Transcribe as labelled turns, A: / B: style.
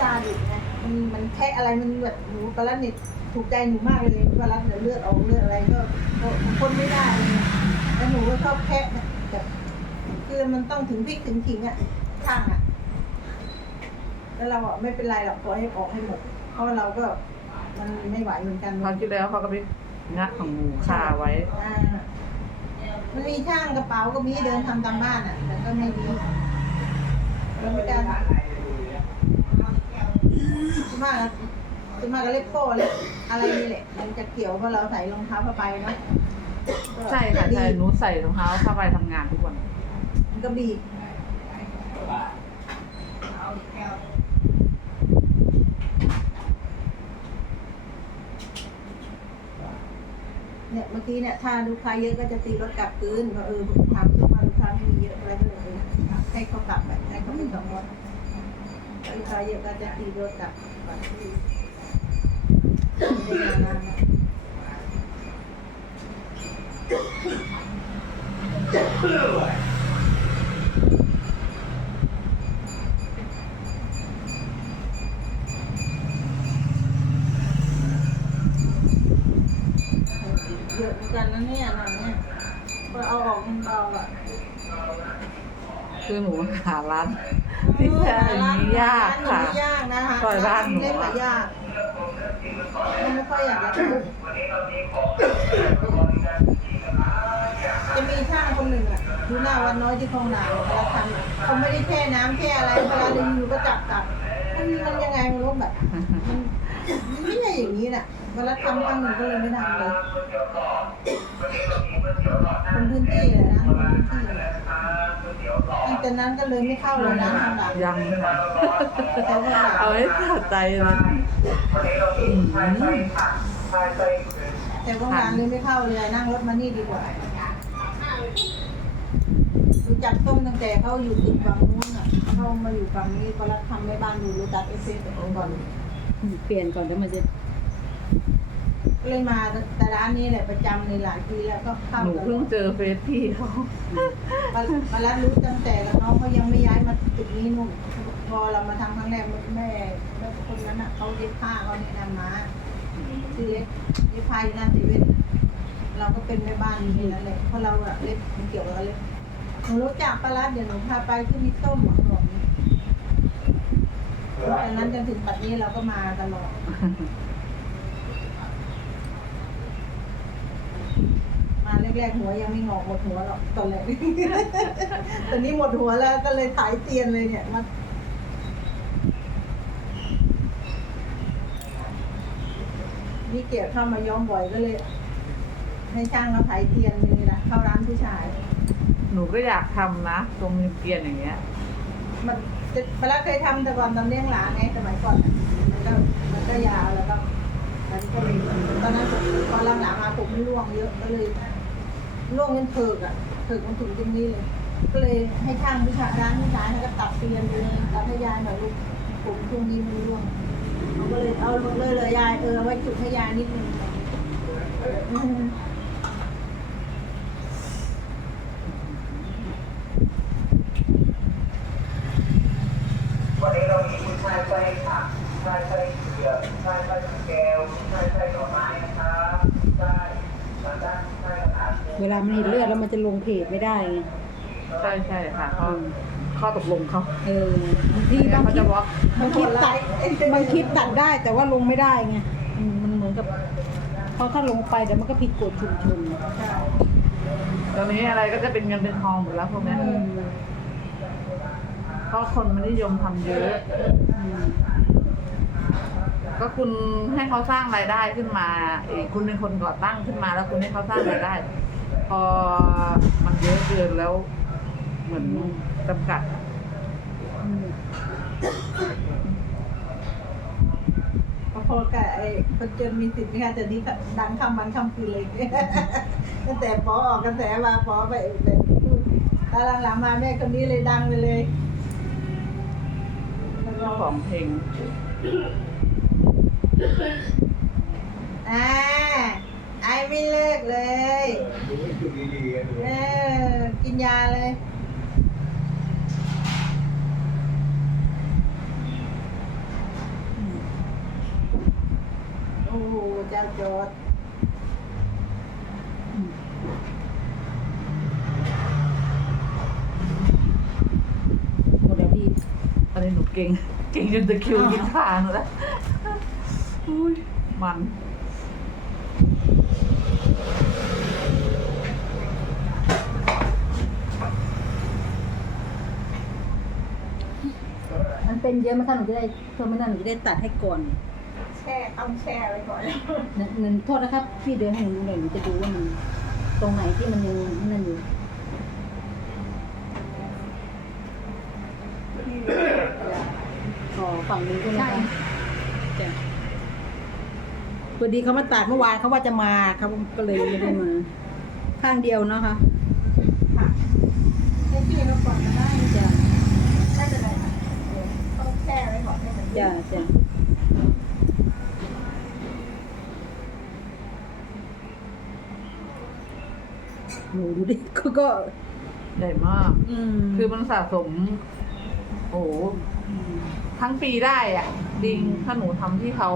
A: ตาดิบไงมันมันแค่อะไรมันแบบหนูปลาลัดนี่ถูกใจหนูมากเลยปลาลัดเดี๋ยวเลือดออกเลือดอะไรก็ก็คนไม่ได้เลยนะแล้วหนูก็ชอบแค่นะแบบคือมันต้องถึงพริกถึงขิงอะข้างอะแล้วเราอะไม่เป็นไรหรอกขอให้ออกให้หมด เพราะว่าเราก็มันไม่ไหวเหมือนกัน
B: คราวที่แล้วเขาก็ไปงัดของหมูคาไว้
A: อ่ามันมีช่างกระเป๋าก็มีเดินทำตามบ้านอะแต่ก็ไม่ดีแล้วมีกา รส่วนมากอะส่วนมากก็เล็บโป้เล็บอะไรนี่แหละ มันจะเกี่ยวเพราะเราใส่รองเท้าผ้าใบเนาะ
B: ใช่ค่ะใช่หนูใส่รองเท้าเข้าไปทำงานทุกวัน
A: มันก็บีบเนี่ยเมื่อกี้เนี่ยถ้าลูกค้าเยอะก็จะตีรถกลับคืนเพราะเออผมทำเพื่อว่าลูกค้าไม่มีเยอะอะไรก็เลยเออให้เขากลับแบบให้เขาเป็นสองรถ ถ้าลูกค้าเยอะก็จะตีรถกลับก่อนที่ไม่ได้มานานนะเยอะเหมือนกันนะเนี่ยหนังเนี่ยพอเอาออกมันเบาอะ
B: คือหนูหาร้านที่แท้อย่างนี้ยากค่ะ
A: ร้นหนูยากนะคะ
B: ซอยบ้านหนูอะ
A: แต่ยากมันไม่ค่อยอยากจะทำจะมีช่างคนหนึ่งอะดูหน้าวันน้อยที่คลองหนาวเวลาทำอะเขาไม่ได้แช่น้ำแช่อะไรเวลารีวิวก็จับจับมันมันยังไงไม่รู้แบบมันไม่ใช่อย่างนี้น่ะเวลาทำครั้งหนึ่งก็เลยไม่ทำเลยคนพื้นที่เลยนะคนพื้นที่ ตั้งแต่นั้นก็เลยไม่เข้าเลยนะทางหลัง
B: ยังค่ะ
A: แต่ว่า
B: เอาให้ขาดใจเลยอืม
A: แต่ว่าหลังเลยไม่เข้าเลยนั่งรถมานี่ดีกว่ารู้จักต้มตั้งแต่เขาอยู่ตึกฝั่งนู้นอะเขามาอยู่ฝั่งนี้ก็รับทำแม่บ้านดูรู้จักเอฟเฟกต์ก่อน
C: เปลี่ยนก่อนเดี๋ยวมันจะ
A: ก็ เลยมาแต่ร้านนี้แหละประจำในหลายปีแล้วก็เข้า
B: หนู
A: ตล
B: เพิ่
A: องด
B: เจอเฟซพี่เขา
A: มามาแล้วรู้ตั้งแต่แล้วน้องเขายังไม่ย้ายมาตึกนี้นู่นพอเรามาทำครั้งแรกแม่แม่คนนั้นอะเขาเย็บผ้าเขาแนะนำมาชื่อเล็กเย็บผ้าอยู่หน้าเซเว่นเราก็เป็นแม่บ้านอยู่ที่นั่นแหละเพราะเราอะเล็บมันเกี่ยวกับเล็บหนูรู้จักปลาร้าเดี๋ยวหนูพาไปที่มิต้มหมอหลวงจากนั้นจนถึงปัจจุบันเราก็มาตลอด มาแรกๆหัวยังไม่งอกหมดหัวหรอกตอนแรก ตอนนี้หมดหัวแล้วก็เลยถ่ายเตียนเลยเนี่ยมานี่เกียรเข้ามาย้อมบ่อยก็เลย ให้ช่างเขาถ่ายเตียนเลยนะเข้าร้านผู้ชาย
B: หนูก็อยากทำนะ ตรงมีเกรียนอย่างเงี้ย
A: มันจะเวลาเคยทำแต่ก่อนตอนเลี้ยงหลานไงสมัยก่อนน่ะมันก็มันก็ยาวแล้วก็มันก็เลยตอนนั้นผมพอหลังๆมาผมมันร่วงเยอะก็เลย ร่วงเป็นเถิกอะเถิกมันถึงตรงนี้เลย ก็เลยให้ช่างผู้ชายร้านผู้ชายให้ก็ตัดเตียนเลยตัดให้ยายหน่อยลูกผมช่วงนี้มันร่วงเขาก็เลยเอาลงเลยเลยยายเออเอาไว้จุดให้ยายนิดนึง
D: วันนี้เรามีคุณชายไส้ผักคุณชายไส้เผือกคุณชายไส้แก้วคุณชายไส้หน่อไม้นะครับคุณชายทาด้าน
C: เวลามันเห็นเลือดแล้วมันจะลงเพจไม่ได้ไง
B: ใช่ใช่ค่ะเขาข้อตกลงเขา
C: เออบางทีบาง
B: เขา
C: คลิ
B: จะ
C: ป
B: บล็อก
C: บางคลิปตัดบางคลิปตัดได้แต่ว่าลงไม่ได้ไงอืมมันเหมือนกับพอถ้าลงไปเดี๋ยวมันก็ผิดกฎชุมชน
A: ใช่
B: ตอนนี้อะไรก็จะเป็นเงินเป็นทองหมดแล้วพวกเนี้ย
C: อืม
B: เพราะคนมันนิยมทำเยอะ
C: อืม
B: ก็คุณให้เขาสร้างรายได้ขึ้นมาเองคุณเป็นคนก่อตั้งขึ้นมา แล้วคุณให้เขาสร้างรายได้ พอมันเยอะเกินแล้ว เหมือนจำกัด
C: อืม
A: พอๆกับไอ้คนจนมีสิทธิ์ไหมคะแต่นี่ดังคำมันคำคืนเลยตั้งแต่ปอออกกระแสมาปอไปแบบพูดตาหลังๆมาแม่คนนี้เลยดังไปเลยแล้วก็
B: เจ้าของเพลง
A: อ่า ไอไม่เลิกเลย
D: ดูไม่
A: เออกินยาเลย โอ้โหเจ้าจอด
C: หมแล้วพี่
B: อนนี้หนูเก่ง เก่งจนตะคิวกินทางแล้วอุ้ยมัน
C: มันเป็นเยอะไหมคะหนูจะได้เพิ่มไม่นานหนูจะได้ตัดให้ก่อน
A: แช่ต้องแช่ไว้ก่อน
C: เนยเงินโทษนะครับ พี่เดินให้หนูดูหน่อยหนูจะดูว่ามันตรงไหนที่มันยังนั่นอยู่อ๋อฝั่งนี้ใช่ไหมคะจ้ะ พอดีเขามาตัดเมื่อวานเขาว่าจะมาเขาก็เลยไม่ได้มา ข้างเดียวเนาะคะ
A: ค่ะให้พี่เราก่อนก็ได้
C: จ้ะ
A: ไม่เป็นไรค่ะเดี๋ยวต้องแช่ไว้ก่อนให้มัน
C: จ้ะจ้ะหนูดูดิเขาก็
B: ใหญ่มาก
C: อืม
B: คือมันสะสม โอ้โหทั้งปีได้อะจริงถ้าหนูทำที่เขา